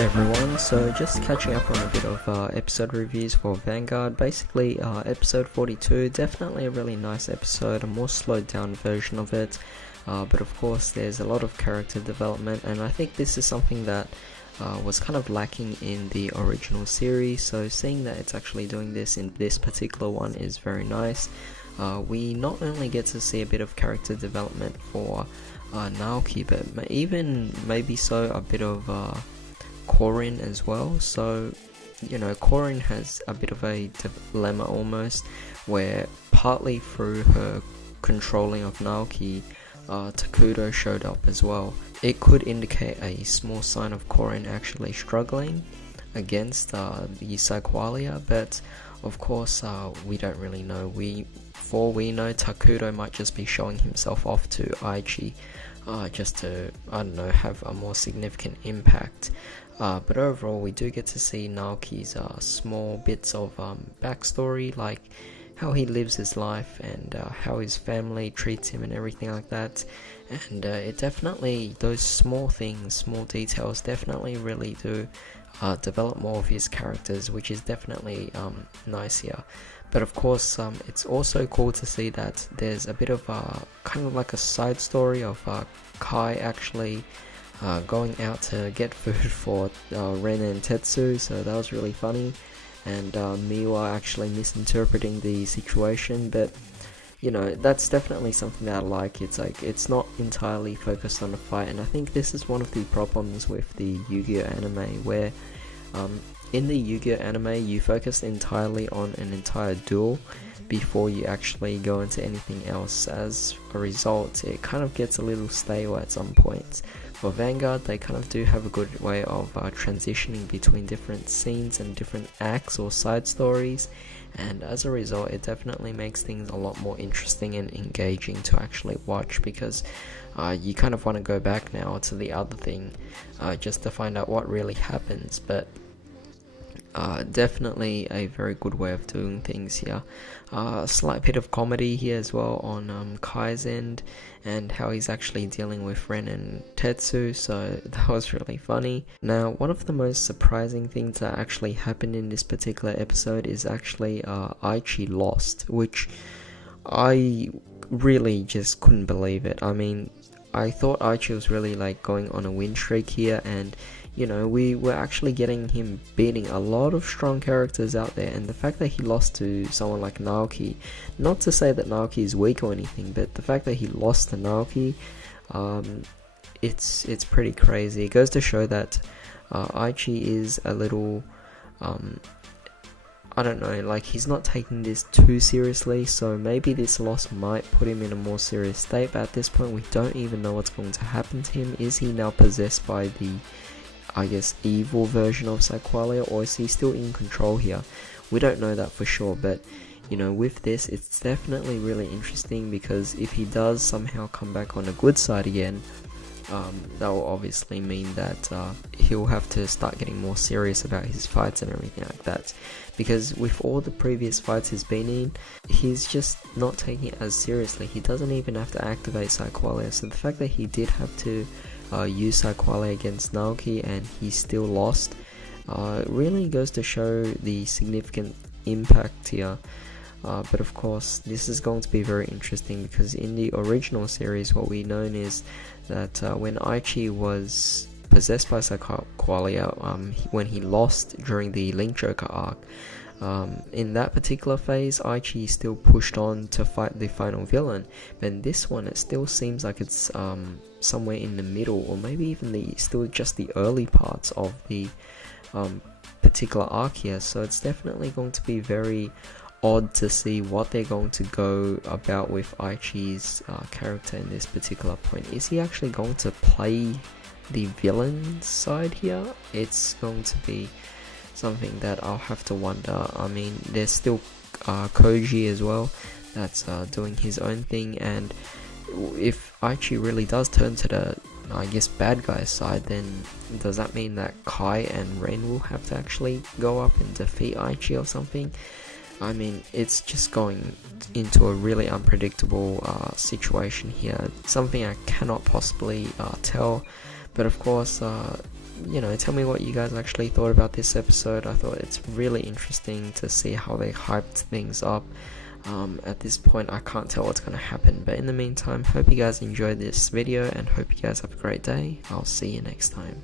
Hey everyone, so just catching up on a bit of episode reviews for Vanguard. Basically, episode 42, definitely a really nice episode, a more slowed down version of it, but of course there's a lot of character development, and I think this is something that was kind of lacking in the original series, so seeing that it's actually doing this in this particular one is very nice. We not only get to see a bit of character development for Naoki, but even maybe so a bit of Korin as well. So, you know, Korin has a bit of a dilemma almost, where partly through her controlling of Naoki, Takudo showed up as well. It could indicate a small sign of Korin actually struggling against the PSYqualia, but of course we don't really know. For we know, Takudo might just be showing himself off to Aichi just to, I don't know, have a more significant impact. But overall, we do get to see Naoki's small bits of backstory, like how he lives his life and how his family treats him and everything like that. And it definitely, those small things, small details definitely really do develop more of his characters, which is definitely nice here. But of course, it's also cool to see that there's a bit of kind of like a side story of Kai actually going out to get food for Ren and Tetsu, so that was really funny. And Miwa actually misinterpreting the situation, but you know, that's definitely something that I like. It's like, it's not entirely focused on the fight, and I think this is one of the problems with the Yu-Gi-Oh anime, where in the Yu-Gi-Oh anime you focus entirely on an entire duel before you actually go into anything else. As a result, it kind of gets a little stale at some points. For Vanguard, they kind of do have a good way of transitioning between different scenes and different acts or side stories, and as a result it definitely makes things a lot more interesting and engaging to actually watch, because you kind of want to go back now to the other thing just to find out what really happens. But definitely a very good way of doing things here. A slight bit of comedy here as well on Kai's end, and how he's actually dealing with Ren and Tetsu, so that was really funny. Now, one of the most surprising things that actually happened in this particular episode is actually Aichi lost, which I really just couldn't believe it. I mean, I thought Aichi was really like going on a win streak here, and you know, we were actually getting him beating a lot of strong characters out there, and the fact that he lost to someone like Naoki, not to say that Naoki is weak or anything, but the fact that he lost to Naoki, it's pretty crazy. It goes to show that Aichi is a little, I don't know, like he's not taking this too seriously, so maybe this loss might put him in a more serious state, but at this point we don't even know what's going to happen to him. Is he now possessed by the, I guess, evil version of PSYqualia, or is he still in control here? We don't know that for sure, but you know, with this it's definitely really interesting, because if he does somehow come back on a good side again, that will obviously mean that he'll have to start getting more serious about his fights and everything like that, because with all the previous fights he's been in, he's just not taking it as seriously. He doesn't even have to activate PSYqualia, so the fact that he did have to use PSYqualia against Naoki and he still lost really goes to show the significant impact here. But of course this is going to be very interesting, because in the original series what we know is that when Aichi was possessed by PSYqualia, when he lost during the Link Joker arc, in that particular phase Aichi still pushed on to fight the final villain, but in this one it still seems like it's somewhere in the middle, or maybe even still just the early parts of the particular arc here. So it's definitely going to be very odd to see what they're going to go about with Aichi's character in this particular point. Is he actually going to play the villain side here? It's going to be something that I'll have to wonder. I mean, there's still Koji as well that's doing his own thing, and if Aichi really does turn to the, I guess, bad guy side, then does that mean that Kai and Ren will have to actually go up and defeat Aichi or something? I mean, it's just going into a really unpredictable situation here, something I cannot possibly tell. But of course, you know, tell me what you guys actually thought about this episode. I thought it's really interesting to see how they hyped things up. At this point, I can't tell what's going to happen, but in the meantime, hope you guys enjoyed this video and hope you guys have a great day. I'll see you next time.